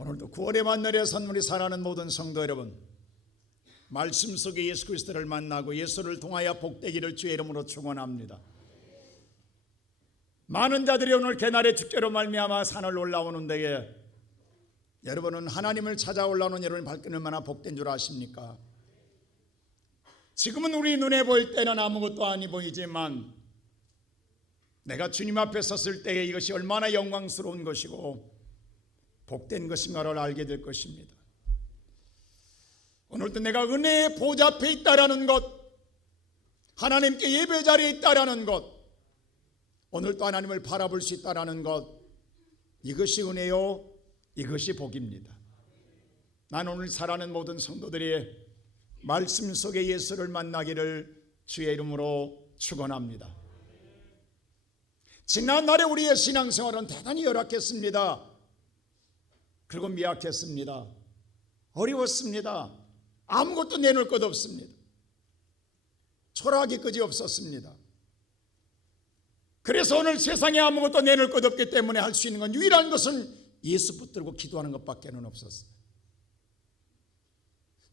오늘도 9월의 만날의 선물이 사랑하는 모든 성도 여러분, 말씀 속에 예수 그리스도를 만나고 예수를 통하여 복되기를 주의 이름으로 축원합니다. 많은 자들이 오늘 개날의 축제로 말미암아 산을 올라오는 데에 여러분은 하나님을 찾아 올라오는 여러분의 발길이 얼마나 복된 줄 아십니까? 지금은 우리 눈에 보일 때는 아무것도 아니 보이지만 내가 주님 앞에 섰을 때에 이것이 얼마나 영광스러운 것이고 복된 것인가를 알게 될 것입니다. 오늘도 내가 은혜의 보좌 앞에 있다라는 것, 하나님께 예배 자리에 있다라는 것, 오늘도 하나님을 바라볼 수 있다라는 것, 이것이 은혜요, 이것이 복입니다. 나는 오늘 살아가는 모든 성도들이 말씀 속에 예수를 만나기를 주의 이름으로 축원합니다. 지난날에 우리의 신앙생활은 대단히 열악했습니다. 그리고 미약했습니다. 어려웠습니다. 아무것도 내놓을 것 없습니다. 초라하기 끄지 없었습니다. 그래서 오늘 세상에 아무것도 내놓을 것 없기 때문에 할 수 있는 건 유일한 것은 예수 붙들고 기도하는 것밖에는 없었어요.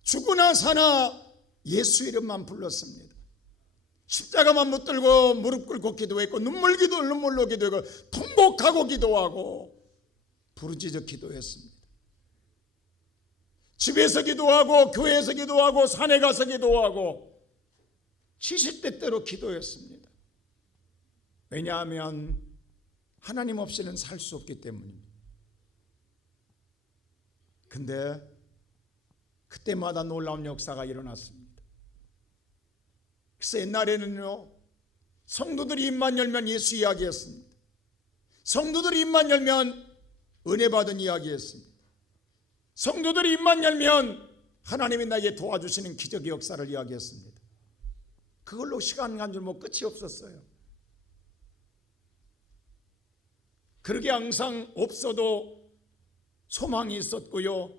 죽으나 사나 예수 이름만 불렀습니다. 십자가만 붙들고 무릎 꿇고 기도했고 눈물로 기도하고 통곡하고 기도하고 부르짖어 기도했습니다. 집에서 기도하고 교회에서 기도하고 산에 가서 기도하고 시시때때로 기도했습니다. 왜냐하면 하나님 없이는 살 수 없기 때문입니다. 근데 그때마다 놀라운 역사가 일어났습니다. 그래서 옛날에는요, 성도들이 입만 열면 예수 이야기했습니다. 성도들이 입만 열면 은혜 받은 이야기했습니다. 성도들이 입만 열면 하나님이 나에게 도와주시는 기적의 역사를 이야기했습니다. 그걸로 시간 간 줄 뭐 끝이 없었어요. 그러게 항상 없어도 소망이 있었고요,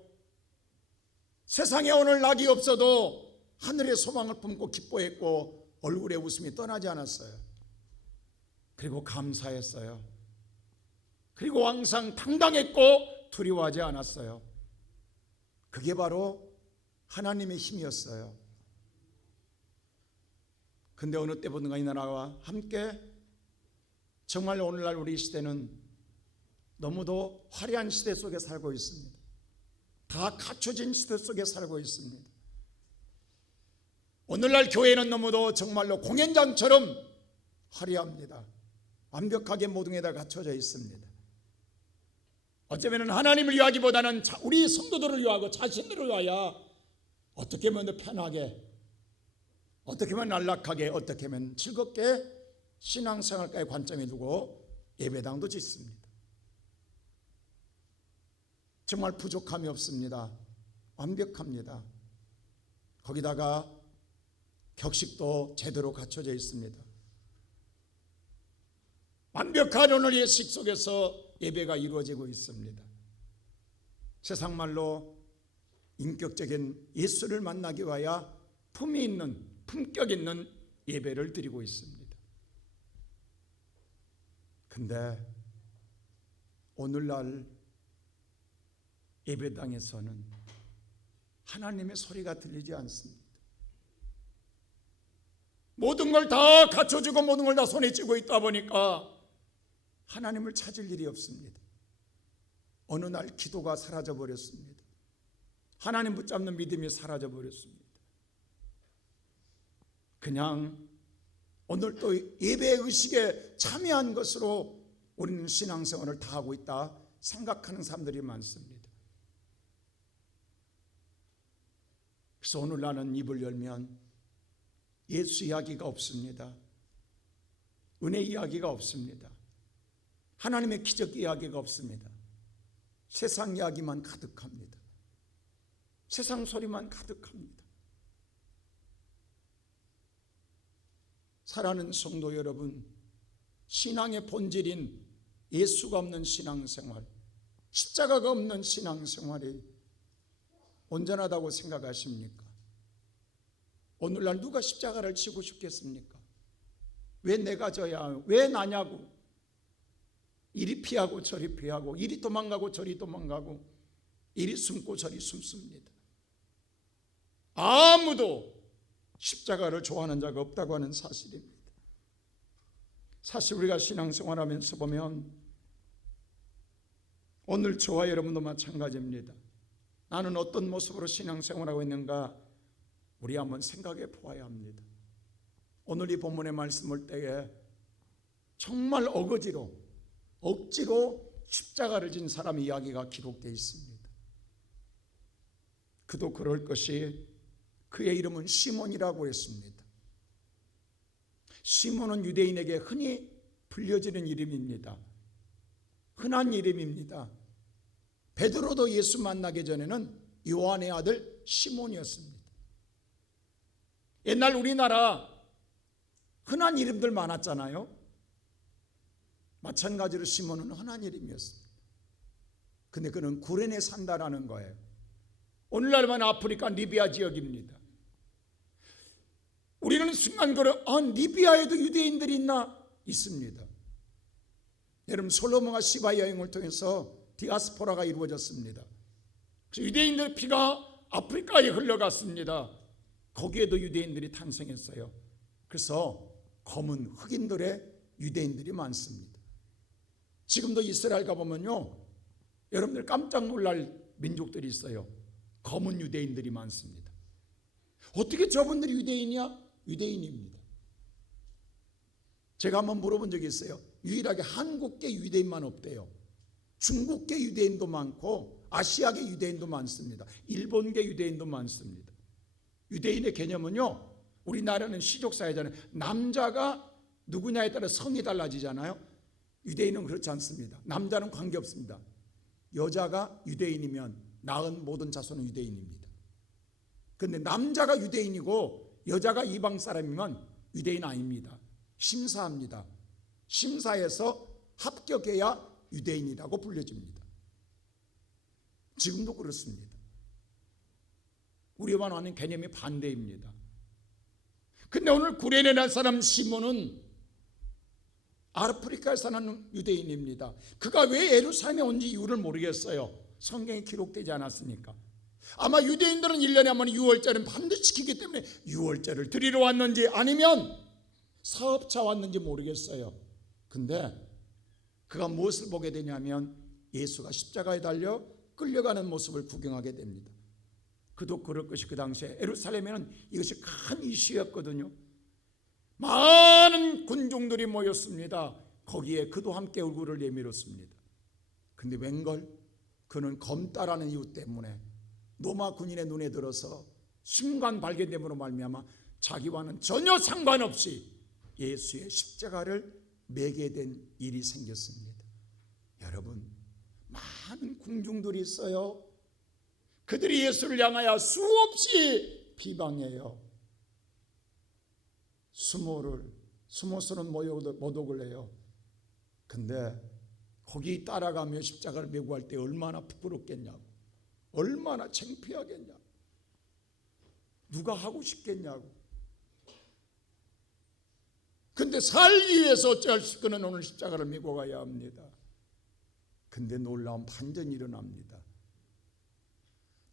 세상에 오늘 낙이 없어도 하늘의 소망을 품고 기뻐했고 얼굴에 웃음이 떠나지 않았어요. 그리고 감사했어요. 그리고 항상 당당했고 두려워하지 않았어요. 그게 바로 하나님의 힘이었어요. 근데 어느 때보다 이 나라와 함께 정말 오늘날 우리 시대는 너무도 화려한 시대 속에 살고 있습니다. 다 갖춰진 시대 속에 살고 있습니다. 오늘날 교회는 너무도 정말로 공연장처럼 화려합니다. 완벽하게 모든 게 다 갖춰져 있습니다. 어쩌면 하나님을 위하기보다는 우리 성도들을 위하고 자신들을 위하여 어떻게 하면 더 편하게, 어떻게 하면 안락하게, 어떻게 하면 즐겁게 신앙생활까지 관점에 두고 예배당도 짓습니다. 정말 부족함이 없습니다. 완벽합니다. 거기다가 격식도 제대로 갖춰져 있습니다. 완벽한 오늘 예식 속에서 예배가 이루어지고 있습니다. 세상 말로 인격적인 예수를 만나기 위하여 품이 있는, 품격 있는 예배를 드리고 있습니다. 근데 오늘날 예배당에서는 하나님의 소리가 들리지 않습니다. 모든 걸 다 갖춰주고 모든 걸 다 손에 쥐고 있다 보니까 하나님을 찾을 일이 없습니다. 어느 날 기도가 사라져 버렸습니다. 하나님 붙잡는 믿음이 사라져 버렸습니다. 그냥 오늘 또 예배 의식에 참여한 것으로 우리는 신앙생활을 다 하고 있다 생각하는 사람들이 많습니다. 그래서 오늘 나는 입을 열면 예수 이야기가 없습니다. 은혜 이야기가 없습니다. 하나님의 기적 이야기가 없습니다. 세상 이야기만 가득합니다. 세상 소리만 가득합니다. 사랑하는 성도 여러분, 신앙의 본질인 예수가 없는 신앙생활, 십자가가 없는 신앙생활이 온전하다고 생각하십니까? 오늘날 누가 십자가를 지고 싶겠습니까? 왜 내가 져야, 왜 나냐고. 이리 피하고 저리 피하고, 이리 도망가고 저리 도망가고, 이리 숨고 저리 숨습니다. 아무도 십자가를 좋아하는 자가 없다고 하는 사실입니다. 사실 우리가 신앙생활하면서 보면 오늘 저와 여러분도 마찬가지입니다. 나는 어떤 모습으로 신앙생활하고 있는가 우리 한번 생각해 보아야 합니다. 오늘 이 본문의 말씀을 때에 정말 억지로 십자가를 진 사람의 이야기가 기록되어 있습니다. 그도 그럴 것이 그의 이름은 시몬이라고 했습니다. 시몬은 유대인에게 흔히 불려지는 이름입니다. 흔한 이름입니다. 베드로도 예수 만나기 전에는 요한의 아들 시몬이었습니다. 옛날 우리나라 흔한 이름들 많았잖아요. 마찬가지로 시몬은 흔한 이름이었습니다. 근데 그는 구레네 산다라는 거예요. 오늘날만 아프리카 리비아 지역입니다. 우리는 순간 리비아에도 유대인들이 있나? 있습니다. 여러분 솔로몬과 시바 여행을 통해서 디아스포라가 이루어졌습니다. 그래서 유대인들의 피가 아프리카에 흘러갔습니다. 거기에도 유대인들이 탄생했어요. 그래서 검은 흑인들의 유대인들이 많습니다. 지금도 이스라엘 가보면요, 여러분들 깜짝 놀랄 민족들이 있어요. 검은 유대인들이 많습니다. 어떻게 저분들이 유대인이야? 유대인입니다. 제가 한번 물어본 적이 있어요. 유일하게 한국계 유대인만 없대요. 중국계 유대인도 많고 아시아계 유대인도 많습니다. 일본계 유대인도 많습니다. 유대인의 개념은요, 우리나라는 시족사회잖아요. 남자가 누구냐에 따라 성이 달라지잖아요. 유대인은 그렇지 않습니다. 남자는 관계없습니다. 여자가 유대인이면 낳은 모든 자손은 유대인입니다. 그런데 남자가 유대인이고 여자가 이방 사람이면 유대인 아닙니다. 심사합니다. 심사해서 합격해야 유대인이라고 불려집니다. 지금도 그렇습니다. 우리와 나는 개념이 반대입니다. 근데 오늘 구레네라는 사람 시몬은 아프리카에 사는 유대인입니다. 그가 왜 예루살렘에 온지 이유를 모르겠어요. 성경에 기록되지 않았으니까. 아마 유대인들은 1년에 한 번 유월절은 반드시 지키기 때문에 유월절을 드리러 왔는지 아니면 사업차 왔는지 모르겠어요. 근데 그가 무엇을 보게 되냐면 예수가 십자가에 달려 끌려가는 모습을 구경하게 됩니다. 그도 그럴 것이 그 당시에 예루살렘에는 이것이 큰 이슈였거든요. 많은 군중들이 모였습니다. 거기에 그도 함께 얼굴을 내밀었습니다. 근데 웬걸 그는 검다라는 이유 때문에 로마 군인의 눈에 들어서 순간 발견됨으로 말미암아 자기와는 전혀 상관없이 예수의 십자가를 매게 된 일이 생겼습니다. 여러분, 많은 궁중들이 있어요. 그들이 예수를 향하여 수없이 비방해요. 수모스는 모독을 해요. 근데 거기 따라가며 십자가를 메고 할 때 얼마나 부끄럽겠냐고, 얼마나 창피하겠냐고, 누가 하고 싶겠냐고. 근데 살기 위해서 어찌할 수 없는 오늘 십자가를 메고 가야 합니다. 근데 놀라운 반전이 일어납니다.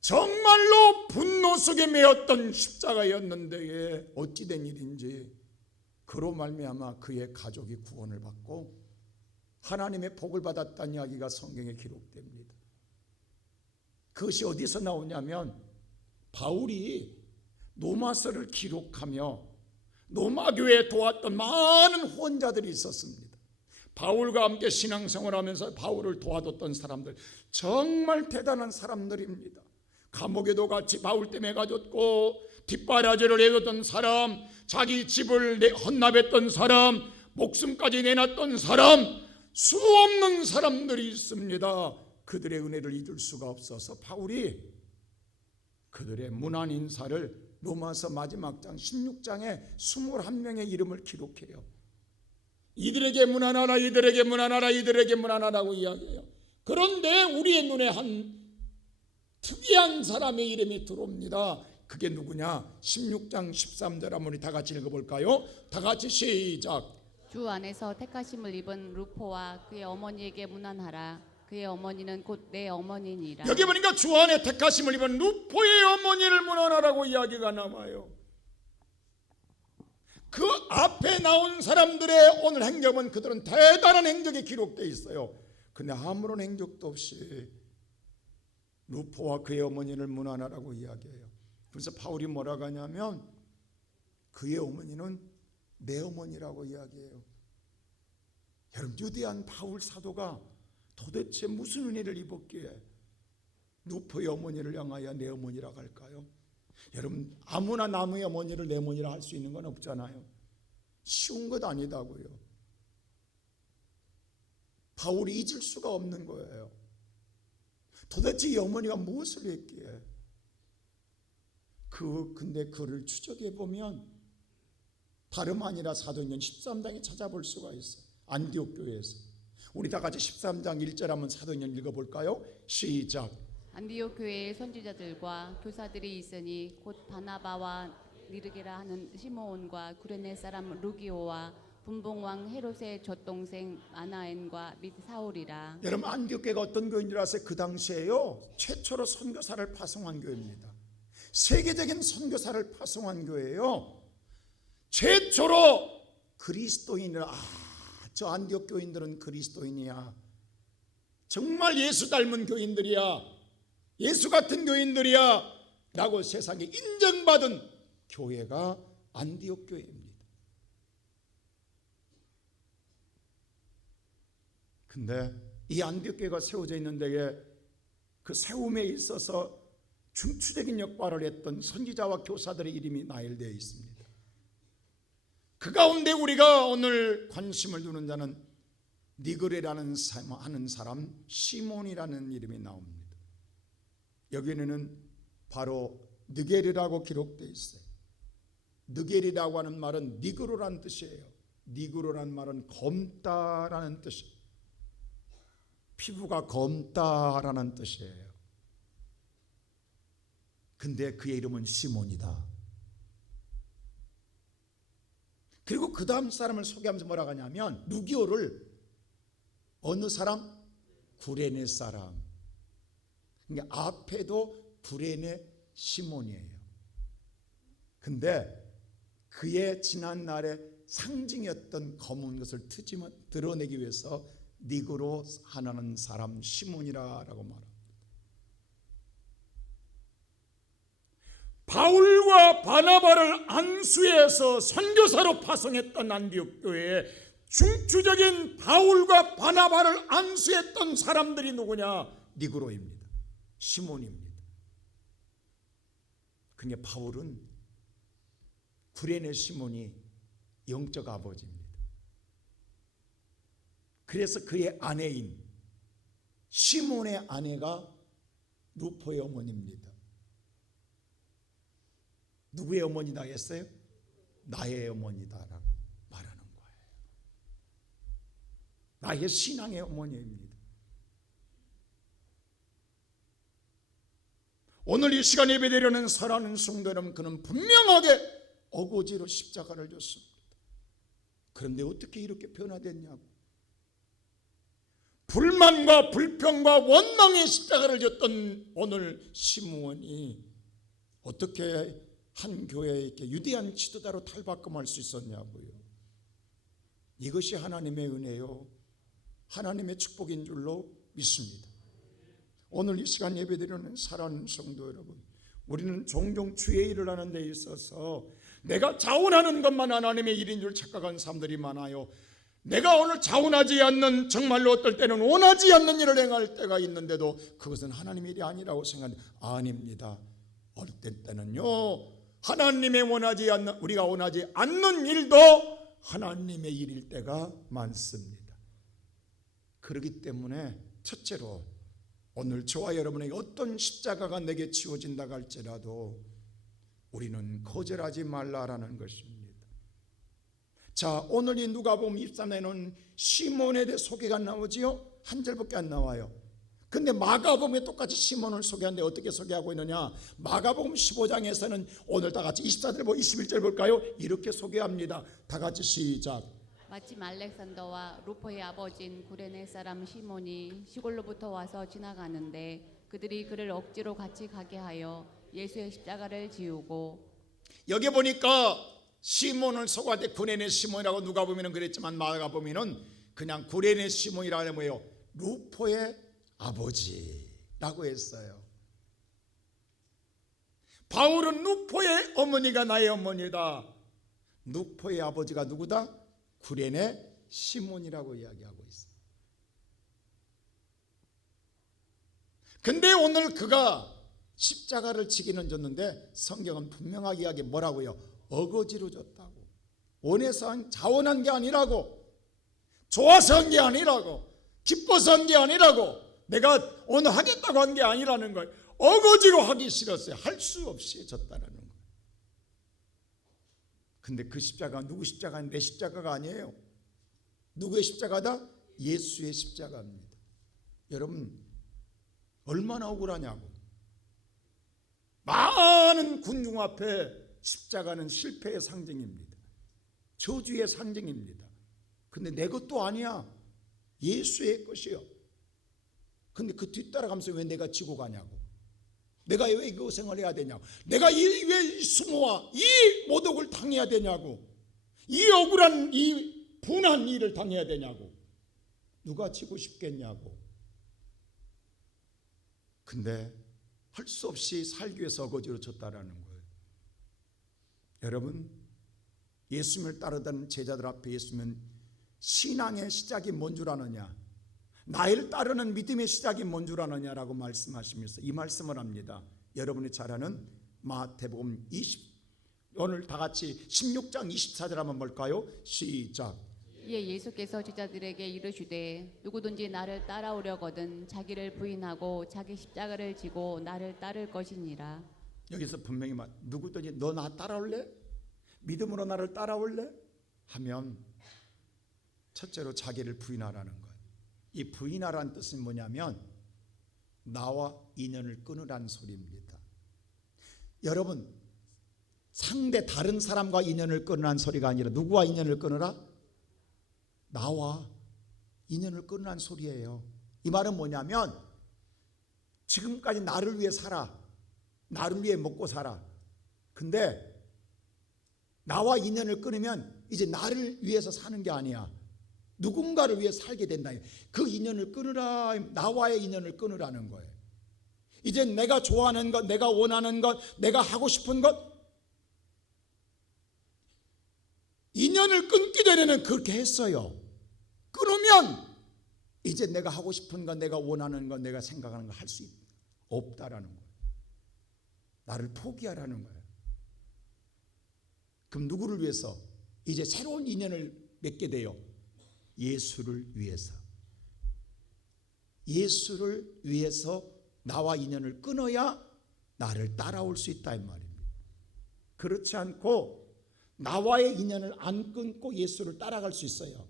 정말로 분노 속에 매였던 십자가였는데 어찌된 일인지 그로 말미암아 그의 가족이 구원을 받고 하나님의 복을 받았다는 이야기가 성경에 기록됩니다. 그것이 어디서 나오냐면 바울이 로마서를 기록하며 로마교회에 도왔던 많은 후원자들이 있었습니다. 바울과 함께 신앙생활하면서 바울을 도와줬던 사람들, 정말 대단한 사람들입니다. 감옥에도 같이 바울 때문에 가졌고 뒷바라지를 해줬던 사람, 자기 집을 헌납했던 사람, 목숨까지 내놨던 사람, 수없는 사람들이 있습니다. 그들의 은혜를 잊을 수가 없어서 바울이 그들의 문안 인사를 로마서 마지막 장 16장에 21명의 이름을 기록해요. 이들에게 문안하라, 이들에게 문안하라, 이들에게 문안하라고 이야기해요. 그런데 우리의 눈에 한 특이한 사람의 이름이 들어옵니다. 그게 누구냐? 16장 13절 한번 우리 다 같이 읽어볼까요? 다 같이 시작. 주 안에서 택하심을 입은 루포와 그의 어머니에게 문안하라. 그의 어머니는 곧 내 어머니니라. 여기 보니까 주 안에 택하심을 입은 루포의 어머니를 문안하라고 이야기가 나와요. 그 앞에 나온 사람들의 오늘 행적은 그들은 대단한 행적이 기록되어 있어요. 근데 아무런 행적도 없이 루포와 그의 어머니를 문안하라고 이야기해요. 그래서 바울이 뭐라고 하냐면 그의 어머니는 내 어머니라고 이야기해요. 여러분, 유대한 바울 사도가 도대체 무슨 은혜를 입었기에 루포의 어머니를 향하여 내 어머니라고 할까요? 여러분, 아무나 남의 어머니를 내 어머니라 할 수 있는 건 없잖아요. 쉬운 것 아니다고요. 바울이 잊을 수가 없는 거예요. 도대체 이 어머니가 무엇을 했기에? 근데 그를 추적해 보면 다름 아니라 사도행전 13장에 찾아볼 수가 있어요. 안디옥 교회에서. 우리 다 같이 13장 1절 한번 사도행전 읽어볼까요? 시작. 안디옥 교회에 선지자들과 교사들이 있으니 곧 바나바와 니르게라 하는 시므온과 구레네 사람 루기오와 분봉왕 헤롯의 젖동생 아나엔과 및 사울이라. 여러분, 안디옥 교회가 어떤 교회인 줄 아세요? 그 당시에요 최초로 선교사를 파송한 교회입니다. 세계적인 선교사를 파송한 교회예요. 최초로 그리스도인을 저 안디옥 교인들은 그리스도인이야, 정말 예수 닮은 교인들이야, 예수 같은 교인들이야 라고 세상에 인정받은 교회가 안디옥 교회입니다. 근데 이 안디옥 교회가 세워져 있는 데에 그 세움에 있어서 중추적인 역할을 했던 선지자와 교사들의 이름이 나열되어 있습니다. 그 가운데 우리가 오늘 관심을 두는 자는 니그레라는 하는 사람 시몬이라는 이름이 나옵니다. 여기에는 바로 느게르라고 기록되어 있어요. 느게르라고 하는 말은 니그로라는 뜻이에요. 니그로라는 말은 검다라는 뜻이에요. 피부가 검다라는 뜻이에요. 근데 그의 이름은 시몬이다. 그리고 그 다음 사람을 소개하면서 뭐라고 하냐면 루기오를 어느 사람? 구레네 사람. 그러니까 앞에도 구레네 시몬이에요. 근데 그의 지난날의 상징이었던 검은 것을 드러내기 위해서 니그로 하나는 사람 시몬이라고 말합니다. 바울과 바나바를 안수해서 선교사로 파송했던 안디옥 교회에 중추적인 바울과 바나바를 안수했던 사람들이 누구냐? 니그로입니다. 시몬입니다. 그러니까 바울은 구레네 시몬이 영적 아버지입니다. 그래서 그의 아내인 시몬의 아내가 루포의 어머니입니다. 누구의 어머니다 했어요? 나의 어머니다라고 말하는 거예요. 나의 신앙의 어머니입니다. 오늘 이 시간 예배드리는 사랑하는 성도 여러분, 그는 분명하게 어거지로 십자가를 졌습니다. 그런데 어떻게 이렇게 변화됐냐고. 불만과 불평과 원망의 십자가를 졌던 오늘 시므온이 어떻게 한 교회에 이렇게 유대한 지도자로 탈바꿈할 수 있었냐고요. 이것이 하나님의 은혜요, 하나님의 축복인 줄로 믿습니다. 오늘 이 시간 예배드리는 사랑하는 성도 여러분, 우리는 종종 주의 일을 하는 데 있어서 내가 자원하는 것만 하나님의 일인 줄 착각한 사람들이 많아요. 내가 오늘 자원하지 않는, 정말로 어떨 때는 원하지 않는 일을 행할 때가 있는데도 그것은 하나님의 일이 아니라고 생각합니다. 아닙니다. 어떨 때는요, 하나님의 우리가 원하지 않는 일도 하나님의 일일 때가 많습니다. 그렇기 때문에 첫째로 오늘 저와 여러분에게 어떤 십자가가 내게 지워진다 할지라도 우리는 거절하지 말라라는 것입니다. 자, 오늘 이 누가복음 23장에는 시몬에 대해 소개가 나오지요? 한 절밖에 안 나와요. 근데 마가복음에 똑같이 시몬을 소개하는데 어떻게 소개하고 있느냐? 마가복음 15장에서는 오늘 다 같이 24절 21절 볼까요? 이렇게 소개합니다. 다 같이 시작. 마침 알렉산더와 루포의 아버지인 구레네 사람 시몬이 시골로부터 와서 지나가는데 그들이 그를 억지로 같이 가게 하여 예수의 십자가를 지우고. 여기 보니까 시몬을 속아대 구레네 시몬이라고 누가 보면은 그랬지만 마가 보면은 그냥 구레네 시몬이라고 하면 뭐예요? 루포의 아버지라고 했어요. 바울은 루포의 어머니가 나의 어머니다. 루포의 아버지가 누구다? 구레네 시몬이라고 이야기하고 있어요. 근데 오늘 그가 십자가를 지기는 줬는데 성경은 분명하게 이야기 뭐라고요? 어거지로 줬다고. 원해서 자원한 게 아니라고, 좋아서 한 게 아니라고, 기뻐서 한 게 아니라고, 내가 오늘 하겠다고 한 게 아니라는 거예요. 어거지로 하기 싫었어요. 할 수 없이 줬다라는 거예요. 근데 그 십자가 누구 십자가는 내 십자가가 아니에요. 누구의 십자가다? 예수의 십자가입니다. 여러분 얼마나 억울하냐고. 많은 군중 앞에 십자가는 실패의 상징입니다. 저주의 상징입니다. 근데 내 것도 아니야. 예수의 것이요. 근데 그 뒤따라가면서 왜 내가 지고 가냐고. 내가 왜 이 고생을 해야 되냐고. 내가 왜 수모와 이 모독을 당해야 되냐고. 이 억울한 이 분한 일을 당해야 되냐고. 누가 지고 싶겠냐고. 근데 할 수 없이 살기 위해서 어거지로 졌다라는 거예요. 여러분 예수님을 따르던 제자들 앞에 예수님은 신앙의 시작이 뭔 줄 아느냐, 나를 따르는 믿음의 시작이 뭔 줄 아느냐라고 말씀하시면서 이 말씀을 합니다. 여러분이 잘 아는 마태복음 20, 오늘 다 같이 16장 24절 한번 볼까요? 시작. 이에 예수께서 제자들에게 이르시되 누구든지 나를 따라오려거든 자기를 부인하고 자기 십자가를 지고 나를 따를 것이니라. 여기서 분명히 누구든지 너 나 따라올래? 믿음으로 나를 따라올래? 하면 첫째로 자기를 부인하라는 거예요. 이 부인하라는 뜻은 뭐냐면 나와 인연을 끊으라는 소리입니다. 여러분 상대 다른 사람과 인연을 끊으라는 소리가 아니라 누구와 인연을 끊으라? 나와 인연을 끊으라는 소리예요. 이 말은 뭐냐면 지금까지 나를 위해 살아, 나를 위해 먹고 살아. 근데 나와 인연을 끊으면 이제 나를 위해서 사는 게 아니야. 누군가를 위해 살게 된다. 그 인연을 끊으라. 나와의 인연을 끊으라는 거예요. 이제 내가 좋아하는 것, 내가 원하는 것, 내가 하고 싶은 것, 인연을 끊기 전에는 그렇게 했어요. 끊으면 이제 내가 하고 싶은 것, 내가 원하는 것, 내가 생각하는 거 할 수 없다라는 거예요. 나를 포기하라는 거예요. 그럼 누구를 위해서? 이제 새로운 인연을 맺게 돼요. 예수를 위해서. 예수를 위해서 나와 인연을 끊어야 나를 따라올 수 있다 이 말입니다. 그렇지 않고 나와의 인연을 안 끊고 예수를 따라갈 수 있어요.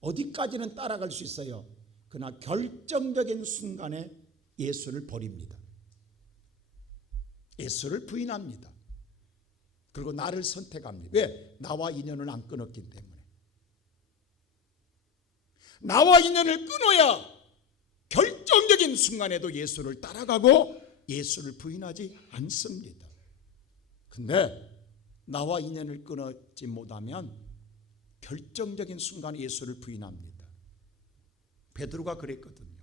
어디까지는 따라갈 수 있어요. 그러나 결정적인 순간에 예수를 버립니다. 예수를 부인합니다. 그리고 나를 선택합니다. 왜? 나와 인연을 안 끊었기 때문에. 나와 인연을 끊어야 결정적인 순간에도 예수를 따라가고 예수를 부인하지 않습니다. 근데 나와 인연을 끊지 못하면 결정적인 순간에 예수를 부인합니다. 베드로가 그랬거든요.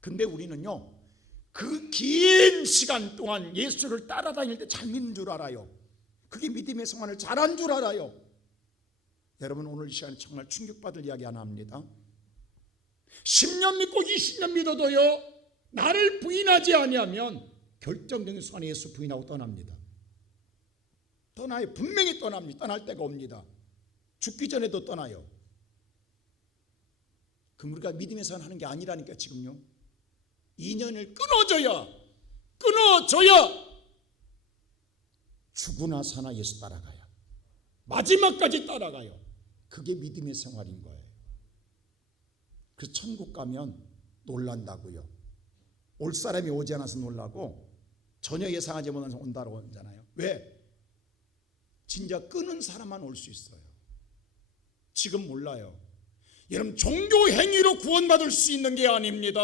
근데 우리는요 그 긴 시간 동안 예수를 따라다닐 때 잘 믿는 줄 알아요. 그게 믿음의 생활을 잘한 줄 알아요. 여러분 오늘 이 시간에 정말 충격받을 이야기 하나 합니다. 10년 믿고 20년 믿어도요 나를 부인하지 아니하면 결정적인 순간에 예수 부인하고 떠납니다. 떠나요. 분명히 떠납니다. 떠날 때가 옵니다. 죽기 전에도 떠나요. 그럼 우리가 믿음에서 하는 게 아니라니까 지금요. 인연을 끊어줘야 죽으나 사나 예수 따라가요. 마지막까지 따라가요. 그게 믿음의 생활인 거예요. 그래서 천국 가면 놀란다고요. 올 사람이 오지 않아서 놀라고 전혀 예상하지 못한 사람 온다고 하잖아요. 왜? 진짜 끊은 사람만 올 수 있어요. 지금 몰라요. 여러분, 종교 행위로 구원받을 수 있는 게 아닙니다.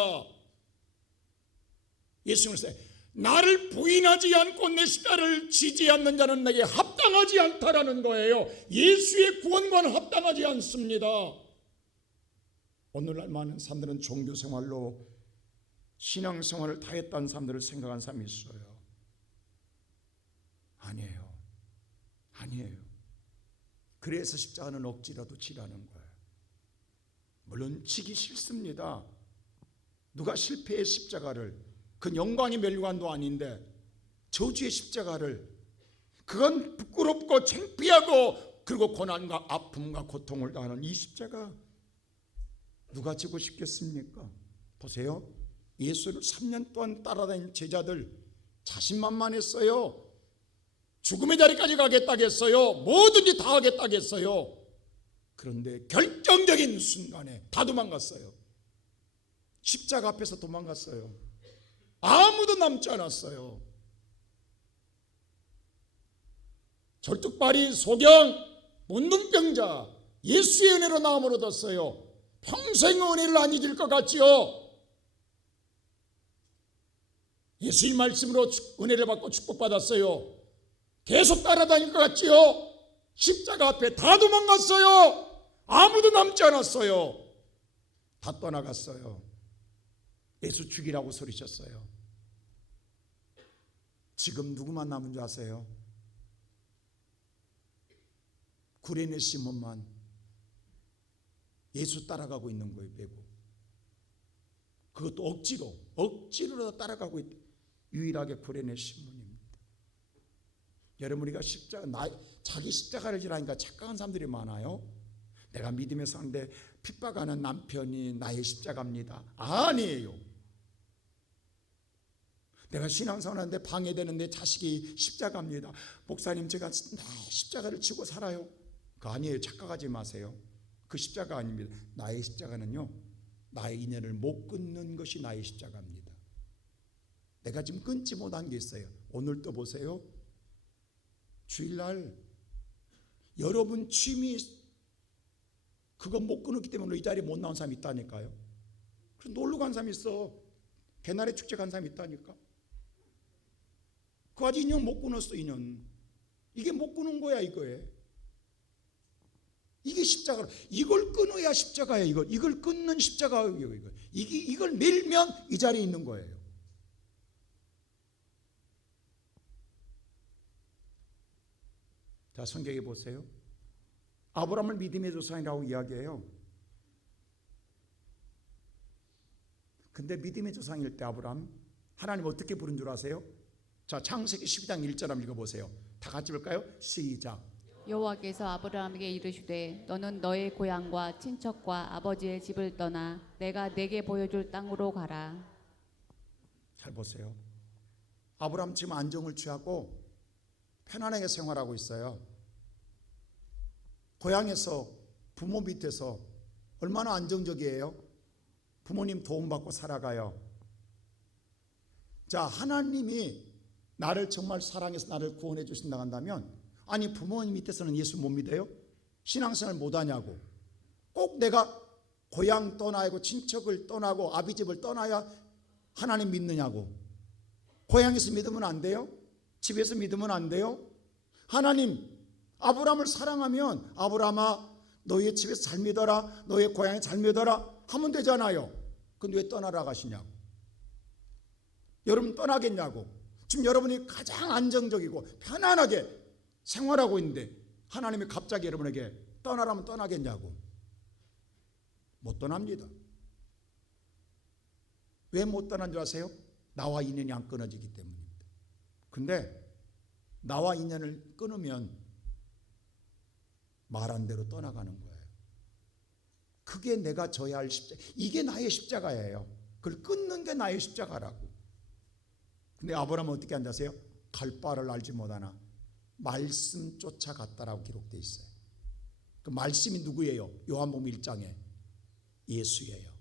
예수님은 나를 부인하지 않고 내 십자가를 지지 않는 자는 내게 합당하지 않다라는 거예요. 예수의 구원과는 합당하지 않습니다. 오늘날 많은 사람들은 종교 생활로 신앙 생활을 다 했다는 사람들을 생각하는 사람이 있어요. 아니에요. 아니에요. 그래서 십자가는 억지라도 지라는 거예요. 물론 지기 싫습니다. 누가 실패의 십자가를, 그 영광의 멸관도 아닌데 저주의 십자가를, 그건 부끄럽고 창피하고 그리고 고난과 아픔과 고통을 당하는 이 십자가 누가 지고 싶겠습니까? 보세요. 예수를 3년 동안 따라다닌 제자들 자신만만했어요. 죽음의 자리까지 가겠다겠어요. 뭐든지 다 하겠다겠어요. 그런데 결정적인 순간에 다 도망갔어요. 십자가 앞에서 도망갔어요. 아무도 남지 않았어요. 절뚝발이, 소경, 문둥병자 예수의 은혜로 나음을 얻었어요. 평생 은혜를 안 잊을 것 같지요. 예수의 말씀으로 은혜를 받고 축복받았어요. 계속 따라다닐 것 같지요. 십자가 앞에 다 도망갔어요. 아무도 남지 않았어요. 다 떠나갔어요. 예수 죽이라고 소리쳤어요. 지금 누구만 남은 줄 아세요? 구레네 시몬만 예수 따라가고 있는 거예요. 빼고. 그것도 억지로 따라가고 있다. 유일하게 구레네 시몬입니다. 여러분, 우리가 자기 십자가를 지라니까 착각한 사람들이 많아요. 내가 믿음의 상대 핍박하는 남편이 나의 십자가입니다. 아니에요. 내가 신앙생활하는데 방해되는 내 자식이 십자가입니다. 목사님, 제가 십자가를 지고 살아요. 그거 아니에요. 착각하지 마세요. 그 십자가 아닙니다. 나의 십자가는요, 나의 인연을 못 끊는 것이 나의 십자가입니다. 내가 지금 끊지 못한 게 있어요. 오늘 또 보세요. 주일날 여러분 취미 그거 못 끊었기 때문에 이 자리에 못 나온 사람이 있다니까요. 그래서 놀러 간 사람이 있어. 개나리 축제 간 사람이 있다니까. 그 아직 인연 못 끊었어. 인연 이게 못 끊은 거야. 이게 십자가. 이걸 끊어야 십자가야. 이걸 끊는 십자가. 이걸 밀면 이 자리에 있는 거예요. 자, 성경에 보세요. 아브라함을 믿음의 조상이라고 이야기해요. 근데 믿음의 조상일 때 아브라함, 하나님 어떻게 부른 줄 아세요? 자, 창세기 12장 1절 한번 읽어보세요. 다 같이 볼까요? 시작. 여호와께서 아브라함에게 이르시되 너는 너의 고향과 친척과 아버지의 집을 떠나 내가 내게 보여줄 땅으로 가라. 잘 보세요. 아브라함 지금 안정을 취하고 편안하게 생활하고 있어요. 고향에서 부모 밑에서 얼마나 안정적이에요? 부모님 도움받고 살아가요. 자, 하나님이 나를 정말 사랑해서 나를 구원해 주신다 한다면, 아니 부모님 밑에서는 예수 못 믿어요? 신앙생활 못하냐고. 꼭 내가 고향 떠나고 친척을 떠나고 아비집을 떠나야 하나님 믿느냐고. 고향에서 믿으면 안 돼요? 집에서 믿으면 안 돼요? 하나님 아브라함을 사랑하면 아브라함아 너의 집에서 잘 믿어라, 너의 고향에 잘 믿어라 하면 되잖아요. 근데 왜 떠나라 가시냐고. 여러분 떠나겠냐고. 지금 여러분이 가장 안정적이고 편안하게 생활하고 있는데 하나님이 갑자기 여러분에게 떠나라면 떠나겠냐고. 못 떠납니다. 왜 못 떠난 줄 아세요? 나와 인연이 안 끊어지기 때문입니다. 근데 나와 인연을 끊으면 말한 대로 떠나가는 거예요. 그게 내가 져야 할 십자가. 이게 나의 십자가예요. 그걸 끊는 게 나의 십자가라고. 근데 아브라함은 어떻게 한다세요? 갈 바를 알지 못하나 말씀 쫓아갔다라고 기록되어 있어요. 그 말씀이 누구예요? 요한복음 1장에 예수예요.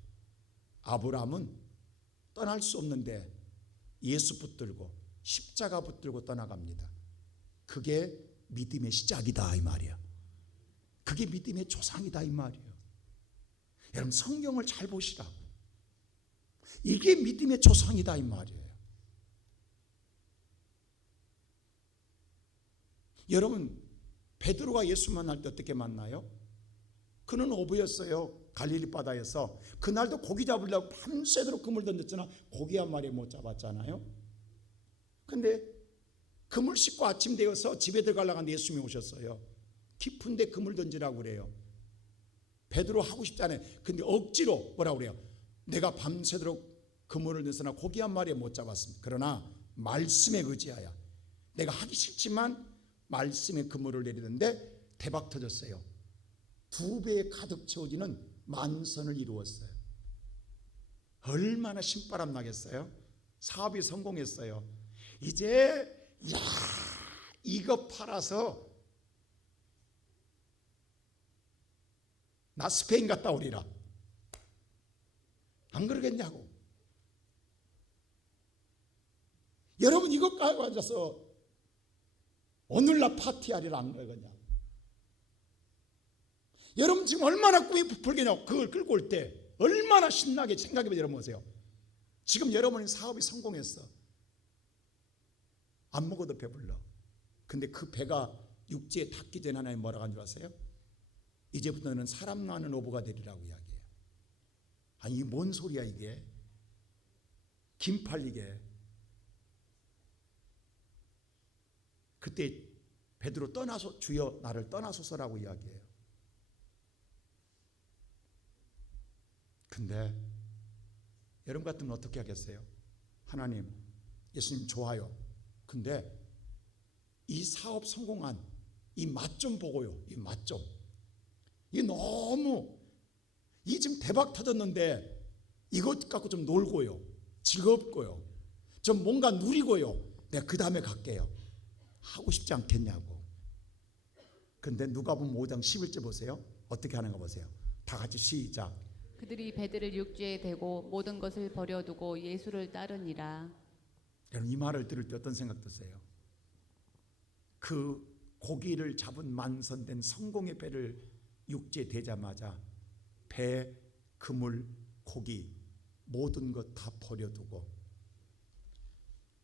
아브라함은 떠날 수 없는데 예수 붙들고 십자가 붙들고 떠나갑니다. 그게 믿음의 시작이다 이 말이야. 그게 믿음의 조상이다 이 말이에요. 여러분 성경을 잘 보시라고. 이게 믿음의 조상이다 이 말이에요. 여러분 베드로가 예수 만날 때 어떻게 만나요? 그는 어부였어요. 갈릴리 바다에서. 그날도 고기 잡으려고 밤새도록 그물 던졌잖아. 고기 한 마리 못 잡았잖아요. 근데 그물 씻고 아침 되어서 집에 들어가려고 하는데 예수님이 오셨어요. 깊은데 그물 던지라고 그래요. 베드로 하고 싶지 않아요. 근데 억지로 뭐라고 그래요? 내가 밤새도록 그물을 넣으나 고기 한 마리 못 잡았습니다. 그러나 말씀에 의지하여 내가 하기 싫지만 말씀에 그물을 내리는데 대박 터졌어요. 2배에 가득 채워지는 만선을 이루었어요. 얼마나 신바람 나겠어요? 사업이 성공했어요. 이제 이거 팔아서 나 스페인 갔다 오리라. 안 그러겠냐고. 여러분 이거 가지고 앉아서 오늘날 파티하리라 안 그러겠냐고. 여러분 지금 얼마나 꿈이 부풀겠냐고. 그걸 끌고 올 때 얼마나 신나게 생각해보세요. 여러분 보세요. 지금 여러분이 사업이 성공했어. 안 먹어도 배불러. 근데 그 배가 육지에 닿기 전에 하나님 뭐라고 한 줄 아세요? 이제부터는 사람 나는 어부가 되리라고 이야기해요. 아니 이게 뭔 소리야 이게. 김 팔리게. 그때 베드로 떠나서 주여 나를 떠나소서라고 이야기해요. 근데 여러분 같으면 어떻게 하겠어요? 하나님, 예수님 좋아요. 근데 이 사업 성공한 이 맛 좀 보고요. 이 맛 좀. 이게 너무 이 지금 대박 터졌는데 이것 갖고 좀 놀고요. 즐겁고요. 좀 뭔가 누리고요. 내가 그 다음에 갈게요. 하고 싶지 않겠냐고. 근데 누가복음 5장 11절 보세요. 어떻게 하는가 보세요. 다 같이 시작. 그들이 배들을 육지에 대고 모든 것을 버려두고 예수를 따르니라. 여러분 이 말을 들을 때 어떤 생각 드세요? 그 고기를 잡은 만선된 성공의 배를 육지에 대자마자 배, 그물, 고기 모든 것 다 버려두고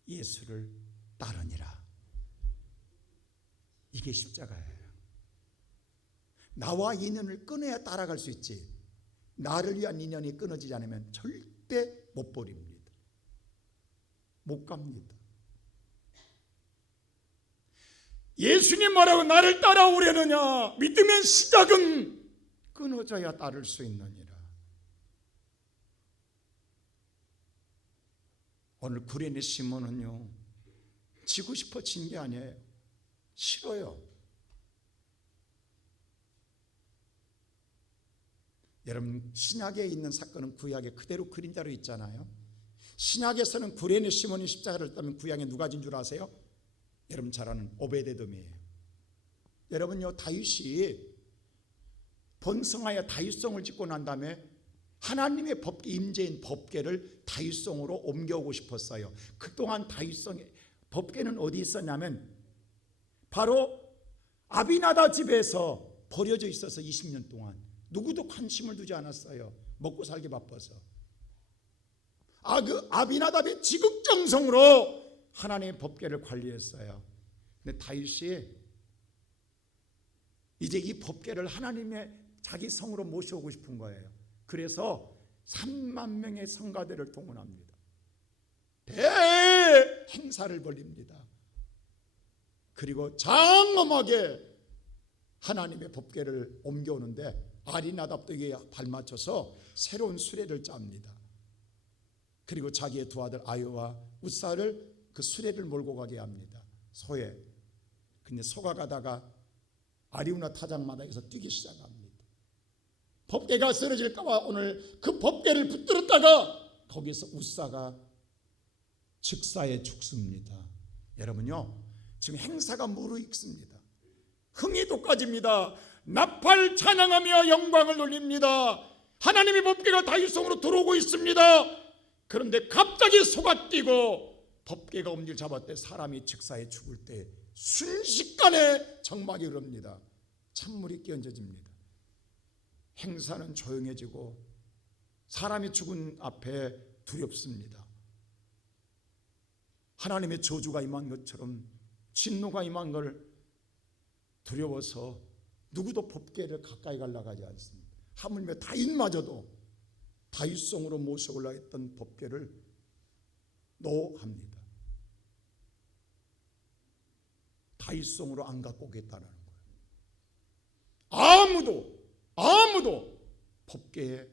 예수를 따르니라. 이게 십자가예요. 나와 인연을 끊어야 따라갈 수 있지. 나를 위한 인연이 끊어지지 않으면 절대 못 버립니다. 못 갑니다. 예수님 뭐라고 나를 따라오려느냐? 믿음의 시작은 끊어져야 따를 수 있느니라. 오늘 구레네 시몬은요, 지고 싶어 진 게 아니에요. 싫어요. 여러분 신약에 있는 사건은 구약에 그대로 그림자로 있잖아요. 신약에서는 구레네 시몬이 십자가를 따면 구약에 누가 진 줄 아세요? 여러분 잘 아는 오베데돔이에요. 여러분요 다윗이 번성하여 다윗성을 짓고 난 다음에 하나님의 법궤 임재인 법궤를 다윗성으로 옮겨오고 싶었어요. 그동안 다윗성의 법궤는 어디 있었냐면 바로 아비나다 집에서 버려져 있어서 20년 동안 누구도 관심을 두지 않았어요. 먹고 살기 바빠서. 그 아비나답의 지극정성으로 하나님의 법궤를 관리했어요. 근데 다윗이 이제 이 법궤를 하나님의 자기 성으로 모셔오고 싶은 거예요. 그래서 3만 명의 성가대를 동원합니다. 대행사를 벌립니다. 그리고 장엄하게 하나님의 법궤를 옮겨오는데 아리나답도 이에 발맞춰서 새로운 수레를 짭니다. 그리고 자기의 두 아들 아요와 우사를 그 수레를 몰고 가게 합니다. 소에. 근데 소가 가다가 아리우나 타작마당에서 뛰기 시작합니다. 법궤가 쓰러질까 봐 오늘 그 법궤를 붙들었다가 거기서 우사가 즉사에 죽습니다. 여러분요 지금 행사가 무르익습니다. 흥이 돋아집니다. 나팔 찬양하며 영광을 돌립니다. 하나님의 법궤가 다윗성으로 들어오고 있습니다. 그런데 갑자기 소가 뛰고 법궤가 엄지를 잡았대. 사람이 즉사에 죽을 때 순식간에 정막이 흐릅니다. 찬물이 끼얹어집니다. 행사는 조용해지고 사람이 죽은 앞에 두렵습니다. 하나님의 저주가 임한 것처럼 진노가 임한 걸 두려워서 누구도 법궤를 가까이 가려고 하지 않습니다. 하물며 다윗마저도 다윗성으로 모셔오려 했던 법궤를 노합니다. 다윗성으로 안 갖고 오겠다는 거예요. 아무도 법궤에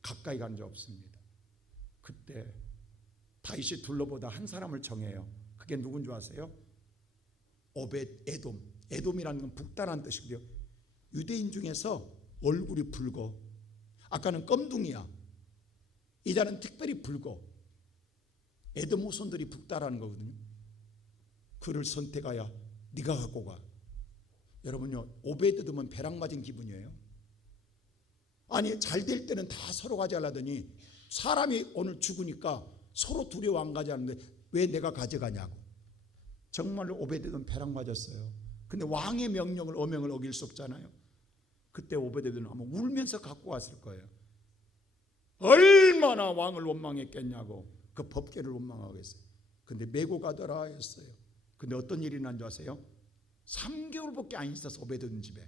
가까이 간 적 없습니다. 그때 다윗이 둘러보다 한 사람을 정해요. 그게 누군 줄 아세요? 오벳 에돔. 에돔이라는 건 북다라는 뜻이고요. 유대인 중에서 얼굴이 붉어. 아까는 껌둥이야. 이자는 특별히 붉어. 에돔 후손들이 북다라는 거거든요. 그를 선택하여 네가 갖고 가. 여러분요, 오벳 에돔은 배락 맞은 기분이에요. 아니, 잘 될 때는 다 서로 가져가려더니 사람이 오늘 죽으니까 서로 두려워 안 가져가는데 왜 내가 가져가냐고. 정말로 오벳 에돔은 배락 맞았어요. 근데 왕의 명령을 어명을 어길 수 없잖아요. 그때 오벳 에돔은 아마 울면서 갖고 왔을 거예요. 얼마나 왕을 원망했겠냐고. 그 법궤를 원망하겠어요. 근데 메고 가더라 했어요. 근데 어떤 일이 난 줄 아세요? 3개월밖에 안 있어서 오벳 에돔 집에.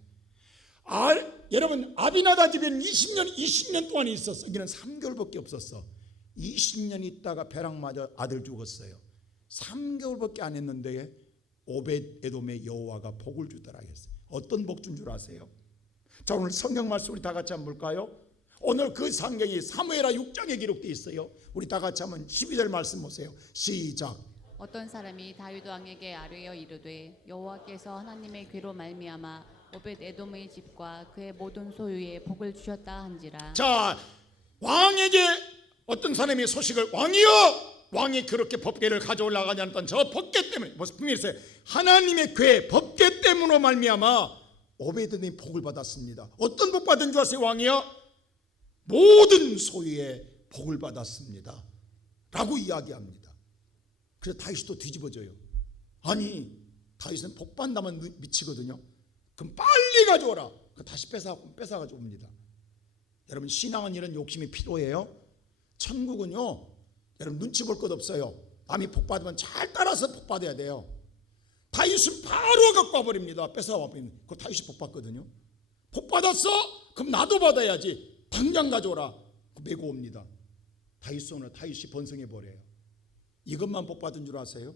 여러분, 아비나다 집에는 20년 동안 있었어. 여기는 3개월밖에 없었어. 20년 있다가 벼락 맞아 아들 죽었어요. 3개월밖에 안 했는데 오벳 에돔의 여호와가 복을 주더라 했어요. 어떤 복 준 줄 아세요? 자, 오늘 성경 말씀 우리 다 같이 한번 볼까요? 오늘 그 성경이 사무엘하 6장에 기록되어 있어요. 우리 다 같이 한번 12절 말씀 보세요. 시작. 어떤 사람이 다윗 왕에게 아뢰어 이르되 여호와께서 하나님의 귀로 말미암아 오벳 에돔의 집과 그의 모든 소유에 복을 주셨다 한지라. 자, 왕에게 어떤 사람이 소식을 왕이여, 왕이 그렇게 법궤를 가져올라고 하지 않았던 저 법궤 때문에, 무슨 분명히 있어요. 하나님의 궤 법궤 때문으로 말미암아 오벳 에돔이 복을 받았습니다. 어떤 복 받은 줄 아세요? 왕이여, 모든 소유에 복을 받았습니다 라고 이야기합니다. 그래서 다윗이 또 뒤집어져요. 아니, 다윗은 복 받다면 미치거든요. 그럼 빨리 가져오라. 다시 뺏어가지고 옵니다. 여러분, 신앙은 이런 욕심이 필요해요. 천국은요, 여러분 눈치 볼 것 없어요. 남이 복 받으면 잘 따라서 복 받아야 돼요. 다윗은 바로 갖고 와버립니다. 뺏어와버립니다. 그 다윗이 복 받거든요. 복 받았어? 그럼 나도 받아야지. 당장 가져오라. 메고 옵니다. 다윗son을 다윗이 번성해버려요. 이것만 복 받은 줄 아세요?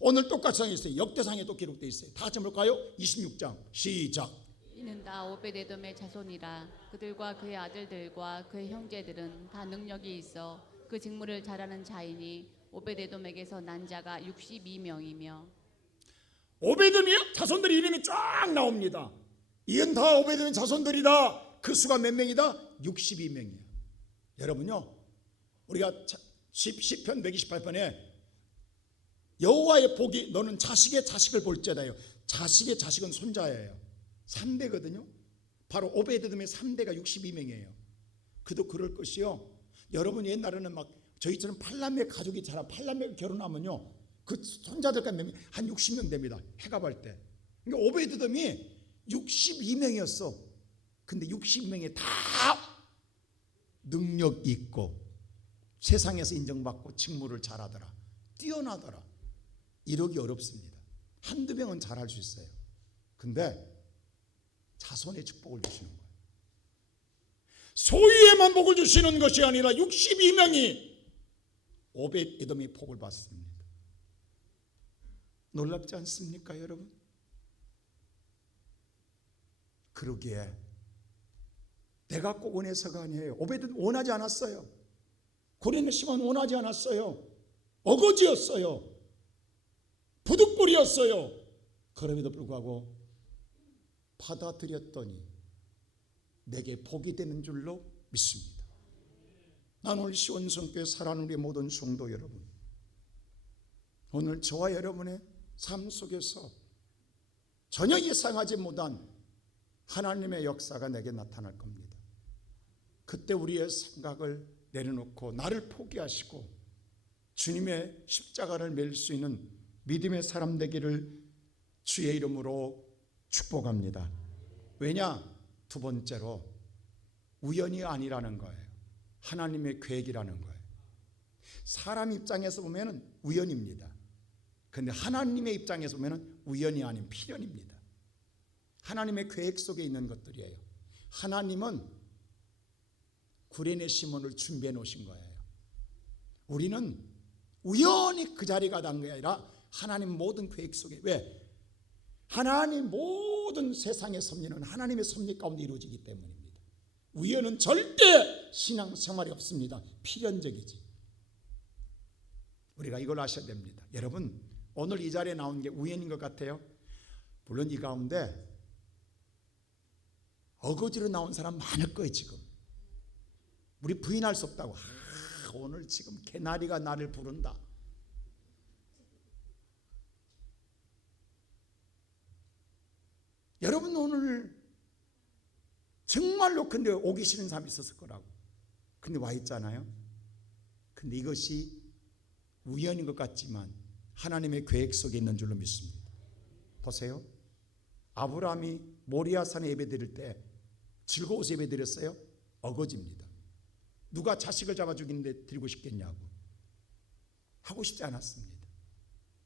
오늘 똑같이 있어요. 역대상에 또 기록되어 있어요. 다 같이 볼까요? 26장 시작. 이는 다 오벳 에돔의 자손이라. 그들과 그의 아들들과 그의 형제들은 다 능력이 있어 그 직무를 잘하는 자이니 오벳 에돔에게서 난 자가 62명이며. 오벳 에돔이요? 자손들 이름이 쫙 나옵니다. 이건 다 오벳 에돔의 자손들이다. 그 수가 몇 명이다? 62명이에요. 여러분요, 우리가 시편 128편에 여호와의 복이 너는 자식의 자식을 볼지어다요. 자식의 자식은 손자예요. 3대거든요. 바로 오벳 에돔의 3대가 62명이에요. 그도 그럴 것이요. 여러분, 옛날에는 막 저희처럼 팔남매 가족이 자라, 팔남매가 결혼하면요, 그 손자들과 한 60명 됩니다. 해가 발 때. 그러니까 오벳 에돔이 62명이었어. 근데 62명이 다 능력 있고 세상에서 인정받고 직무를 잘하더라. 뛰어나더라. 이러기 어렵습니다. 한두 명은 잘할 수 있어요. 근데 자손의 축복을 주시는 거예요. 소유에만 복을 주시는 것이 아니라 62명이 오벳 에돔이 복을 받습니다. 놀랍지 않습니까, 여러분? 그러기에 내가 꼭 원해서가 아니에요. 오벳은 원하지 않았어요. 고린의 시몬은 원하지 않았어요. 어거지였어요. 부득불이었어요. 그럼에도 불구하고 받아들였더니 내게 복이 되는 줄로 믿습니다. 나는 오늘 시원성교회 사랑하는 우리 모든 성도 여러분, 오늘 저와 여러분의 삶 속에서 전혀 예상하지 못한 하나님의 역사가 내게 나타날 겁니다. 그때 우리의 생각을 내려놓고 나를 포기하시고 주님의 십자가를 맬 수 있는 믿음의 사람 되기를 주의 이름으로 축복합니다. 왜냐? 두 번째로 우연이 아니라는 거예요. 하나님의 계획이라는 거예요. 사람 입장에서 보면 우연입니다. 그런데 하나님의 입장에서 보면 우연이 아닌 필연입니다. 하나님의 계획 속에 있는 것들이에요. 하나님은 구레네 시몬을 준비해 놓으신 거예요. 우리는 우연히 그 자리가 단 게 아니라 하나님 모든 계획 속에. 왜? 하나님 모든 세상의 섭리는 하나님의 섭리 가운데 이루어지기 때문입니다. 우연은 절대 신앙생활이 없습니다. 필연적이지. 우리가 이걸 아셔야 됩니다. 여러분, 오늘 이 자리에 나온 게 우연인 것 같아요? 물론 이 가운데 어거지로 나온 사람 많을 거예요. 지금 우리 부인할 수 없다고. 오늘 지금 개나리가 나를 부른다. 여러분, 오늘 정말로 근데 오기 싫은 사람이 있었을 거라고. 근데 와 있잖아요. 근데 이것이 우연인 것 같지만 하나님의 계획 속에 있는 줄로 믿습니다. 보세요. 아브라함이 모리아산에 예배드릴 때 즐거워서 예배드렸어요? 어거지입니다. 누가 자식을 잡아 죽이는데 드리고 싶겠냐고. 하고 싶지 않았습니다.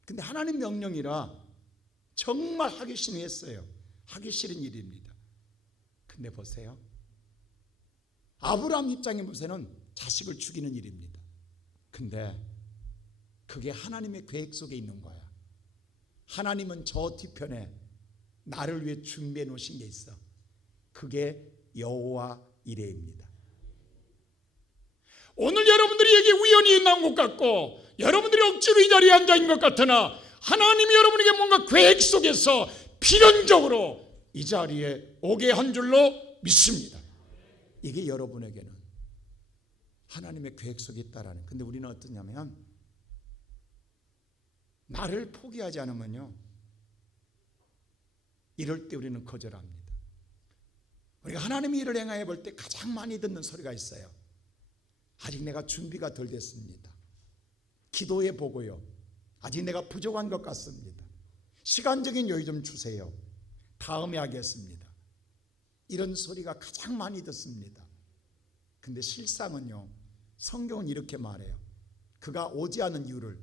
근데 하나님 명령이라 정말 하기 싫은 했어요. 하기 싫은 일입니다. 근데 보세요. 아브라함 입장에 보세는 자식을 죽이는 일입니다. 근데 그게 하나님의 계획 속에 있는 거야. 하나님은 저 뒤편에 나를 위해 준비해 놓으신 게 있어. 그게 여호와 이레입니다. 오늘 여러분들이 여기 우연히 나온 것 같고 여러분들이 억지로 이 자리에 앉아 있는 것 같으나 하나님이 여러분에게 뭔가 계획 속에서 필연적으로 이 자리에 오게 한 줄로 믿습니다. 이게 여러분에게는 하나님의 계획 속에 있다라는. 근데 우리는 어떠냐면 나를 포기하지 않으면요, 이럴 때 우리는 거절합니다. 우리가 하나님의 일을 행하여 볼 때 가장 많이 듣는 소리가 있어요. 아직 내가 준비가 덜 됐습니다. 기도해 보고요. 아직 내가 부족한 것 같습니다. 시간적인 여유 좀 주세요. 다음에 하겠습니다. 이런 소리가 가장 많이 듣습니다. 근데 실상은요, 성경은 이렇게 말해요. 그가 오지 않은 이유를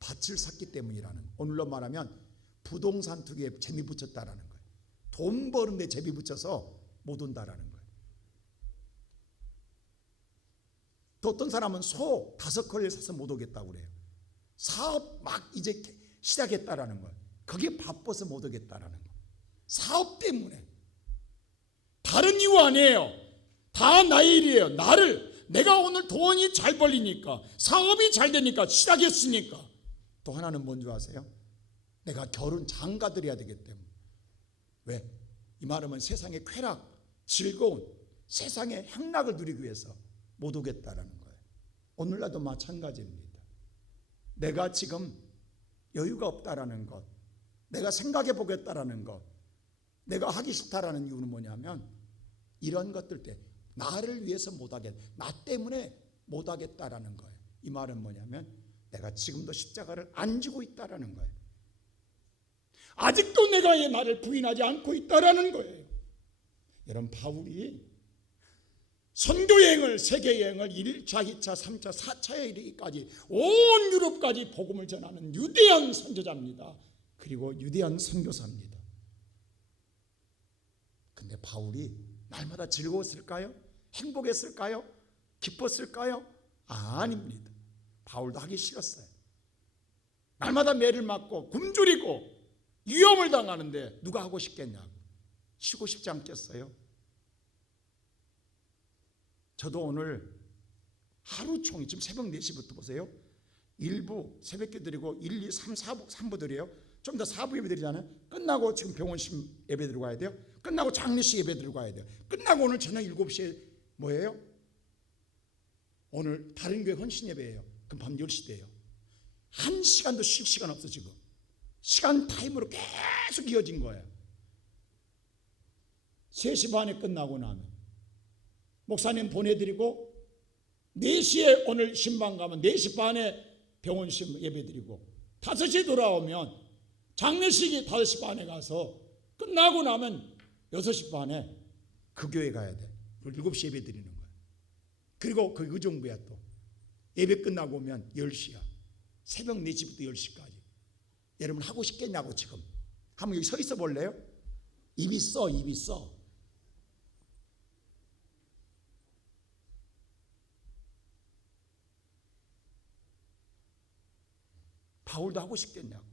밭을 샀기 때문이라는. 오늘로 말하면 부동산 투기에 재미 붙였다라는 거예요. 돈 버는데 재미 붙여서 못 온다라는 거예요. 또 어떤 사람은 소 5컬레 사서 못 오겠다고 그래요. 사업 막 이제 시작했다라는 거예요. 거기에 바빠서 못 오겠다라는 거예요. 사업 때문에. 다른 이유 아니에요. 다 나의 일이에요. 내가 오늘 돈이 잘 벌리니까, 사업이 잘 되니까 시작했으니까. 또 하나는 뭔지 아세요? 내가 결혼 장가 드려야 되기 때문에. 왜? 이 말하면 세상의 쾌락, 즐거운 세상의 행락을 누리기 위해서 못 오겠다라는 거예요. 오늘날도 마찬가지입니다. 내가 지금 여유가 없다라는 것, 내가 생각해 보겠다라는 것, 내가 하기 싫다라는 이유는 뭐냐면 이런 것들 때 나를 위해서 못하겠다, 나 때문에 못하겠다라는 거예요. 이 말은 뭐냐면 내가 지금도 십자가를 안 지고 있다라는 거예요. 아직도 내가 나를 부인하지 않고 있다라는 거예요. 여러분, 바울이 선교여행을, 세계여행을 1차, 2차, 3차, 4차에 이르기까지 온 유럽까지 복음을 전하는 유대한 선교자입니다. 그리고 유대한 선교사입니다. 근데 바울이 날마다 즐거웠을까요? 행복했을까요? 기뻤을까요? 아닙니다. 바울도 하기 싫었어요. 날마다 매를 맞고 굶주리고 위험을 당하는데 누가 하고 싶겠냐고. 쉬고 싶지 않겠어요? 저도 오늘 하루 종일, 지금 새벽 4시부터 보세요. 1부 새벽기 드리고 1, 2, 3, 4부 3부 드려요. 좀 더 4부 예배 드리잖아요. 끝나고 지금 병원심 예배 드리고 가야 돼요. 끝나고 장례식 예배 드리고 가야 돼요. 끝나고 오늘 저녁 7시에 뭐예요? 오늘 다른 교회 헌신 예배예요. 그럼 밤 10시 돼요. 1시간도 쉴 시간 없어. 지금 시간 타임으로 계속 이어진 거예요. 3시 반에 끝나고 나면 목사님 보내드리고 4시에 오늘 신방 가면 4시 반에 병원심 예배드리고 5시에 돌아오면 장례식이 5시 반에 가서 끝나고 나면 6시 반에 그 교회 가야 돼. 그리고 7시 예배 드리는 거야. 그리고 그 의정부야 또. 예배 끝나고 오면 10시야. 새벽 4시부터 10시까지. 여러분 하고 싶겠냐고 지금. 한번 여기 서 있어 볼래요? 입이 써. 바울도 하고 싶겠냐고.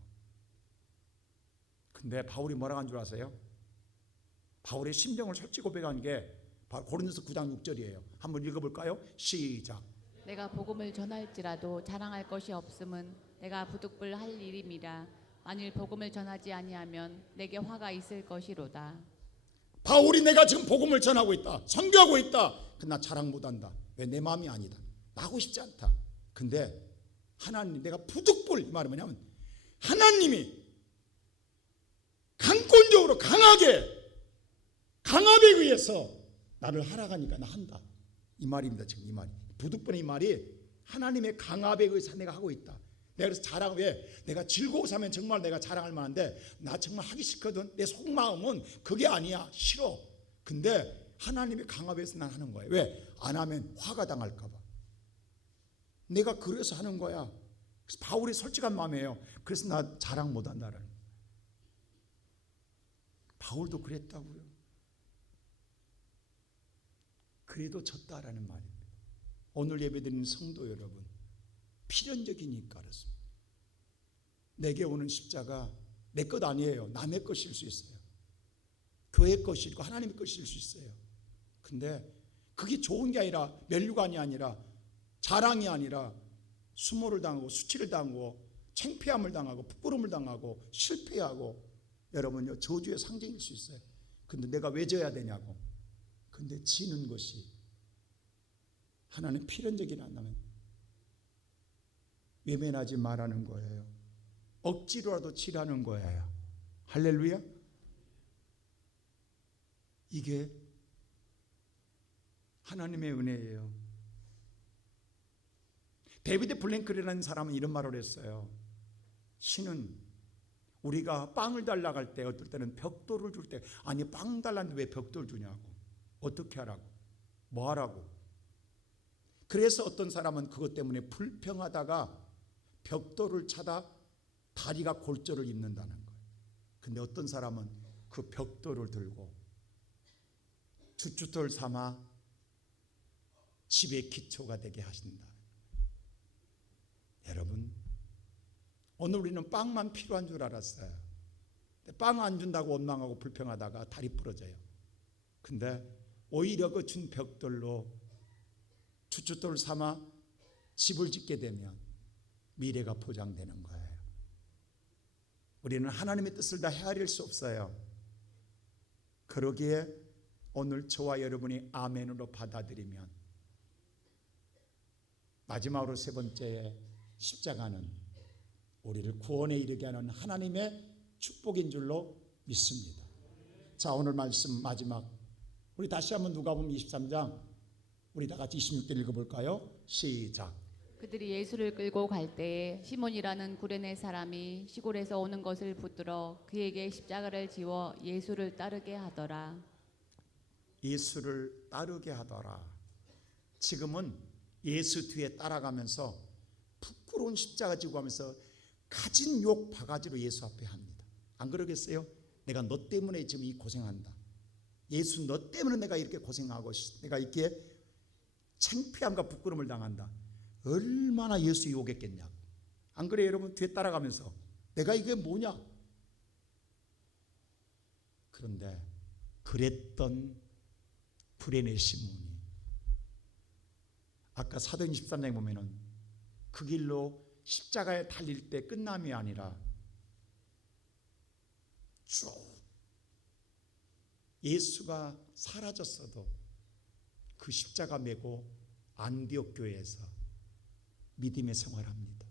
근데 바울이 뭐라고 한 줄 아세요? 바울의 심정을 솔직히 고백한 게 고린도서 9장 6절이에요. 한번 읽어볼까요? 시작. 내가 복음을 전할지라도 자랑할 것이 없음은 내가 부득불 할 일임이라. 만일 복음을 전하지 아니하면 내게 화가 있을 것이로다. 바울이 내가 지금 복음을 전하고 있다, 선교하고 있다. 그러나 자랑 못한다. 왜? 내 마음이 아니다. 나 하고 싶지 않다. 근데 하나님, 내가 부득불, 이 말은 뭐냐면 하나님이 강권적으로 강합에 의해서 나를 하라가니까 나 한다. 이 말입니다. 지금 이 말이. 부득불의 이 말이 하나님의 강압에 의해서 내가 하고 있다. 내가 그래서 자랑, 왜? 내가 즐거워서 하면 정말 내가 자랑할 만한데 나 정말 하기 싫거든. 내 속마음은 그게 아니야. 싫어. 근데 하나님의 강압에 의해서 난 하는 거야. 왜? 안 하면 화가 당할까 봐. 내가 그래서 하는 거야. 그래서 바울이 솔직한 마음이에요. 그래서 나 자랑 못 한다는 거야. 바울도 그랬다고요. 그래도 졌다라는 말입니다. 오늘 예배드리는 성도 여러분, 필연적이니까 그렇습니다. 내게 오는 십자가 내 것 아니에요. 남의 것일 수 있어요. 교회 것이고 하나님의 것일 수 있어요. 근데 그게 좋은 게 아니라, 면류관이 아니라, 자랑이 아니라 수모를 당하고 수치를 당하고 창피함을 당하고 부끄러움을 당하고 실패하고, 여러분요, 저주의 상징일 수 있어요. 근데 내가 왜 져야 되냐고. 근데 지는 것이 하나님 필연적이라 한다면 외면하지 말라는 거예요. 억지로라도 치라는 거예요. 할렐루야. 이게 하나님의 은혜예요. 데비드 블랭클이라는 사람은 이런 말을 했어요. 신은 우리가 빵을 달라고 할 때, 어떨 때는 벽돌을 줄 때, 아니 빵 달라는데 왜 벽돌 주냐고. 어떻게 하라고, 뭐 하라고. 그래서 어떤 사람은 그것 때문에 불평하다가 벽돌을 차다 다리가 골절을 입는다는 거예요. 근데 어떤 사람은 그 벽돌을 들고 주춧돌 삼아 집의 기초가 되게 하신다. 여러분, 오늘 우리는 빵만 필요한 줄 알았어요. 빵 안 준다고 원망하고 불평하다가 다리 부러져요. 근데 오히려 그 준 벽돌로 주춧돌 삼아 집을 짓게 되면 미래가 보장되는 거예요. 우리는 하나님의 뜻을 다 헤아릴 수 없어요. 그러기에 오늘 저와 여러분이 아멘으로 받아들이면, 마지막으로 세 번째, 십자가는 우리를 구원에 이르게 하는 하나님의 축복인 줄로 믿습니다. 자, 오늘 말씀 마지막, 우리 다시 한번 누가복음 23장 우리 다 같이 26절 읽어볼까요? 시작. 그들이 예수를 끌고 갈 때에 시몬이라는 구레네 사람이 시골에서 오는 것을 붙들어 그에게 십자가를 지워 예수를 따르게 하더라. 예수를 따르게 하더라. 지금은 예수 뒤에 따라가면서 부끄러운 십자가 지고 하면서 가진 욕 바가지로 예수 앞에 합니다. 안 그러겠어요? 내가 너 때문에 지금 이 고생한다. 예수, 너 때문에 내가 이렇게 고생하고 내가 이렇게 창피함과 부끄러움을 당한다. 얼마나 예수 욕했겠냐. 안 그래요, 여러분? 뒤에 따라가면서 내가 이게 뭐냐. 그런데 그랬던 구레네 시몬이 아까 사도행 13장에 보면은 그 길로 십자가에 달릴 때 끝남이 아니라 쭉 예수가 사라졌어도 그 십자가 메고 안디옥 교회에서 믿음의 생활합니다.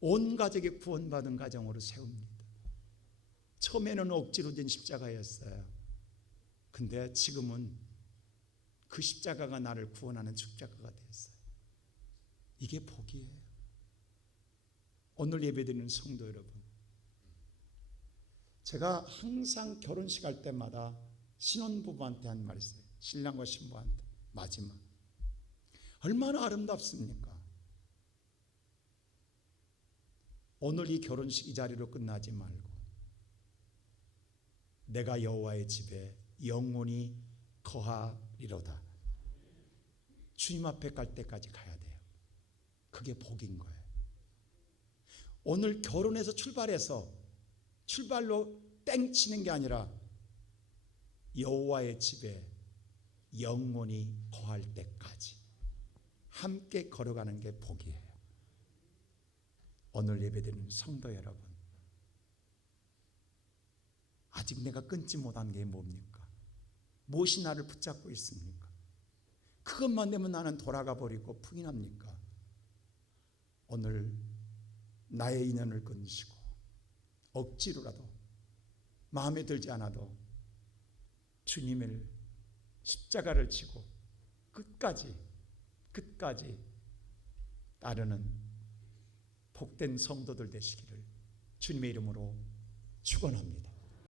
온 가족이 구원받은 가정으로 세웁니다. 처음에는 억지로 된 십자가였어요. 근데 지금은 그 십자가가 나를 구원하는 십자가가 되었어요. 이게 복이에요. 오늘 예배드리는 성도 여러분, 제가 항상 결혼식 할 때마다 신혼부부한테 한 말이 있어요. 신랑과 신부한테 마지막, 얼마나 아름답습니까? 오늘 이 결혼식 이 자리로 끝나지 말고 내가 여호와의 집에 영원히 거하리로다. 주님 앞에 갈 때까지 가야 돼요. 그게 복인 거예요. 오늘 결혼해서 출발로 땡 치는 게 아니라 여호와의 집에 영원히 거할 때까지 함께 걸어가는 게 복이에요. 오늘 예배드리는 성도 여러분, 아직 내가 끊지 못한 게 뭡니까? 무엇이 나를 붙잡고 있습니까? 그것만 되면 나는 돌아가 버리고 풍인합니까? 오늘 나의 인연을 끊으시고 억지로라도 마음에 들지 않아도 주님을 십자가를 지고 끝까지 따르는 복된 성도들 되시기를 주님의 이름으로 축원합니다.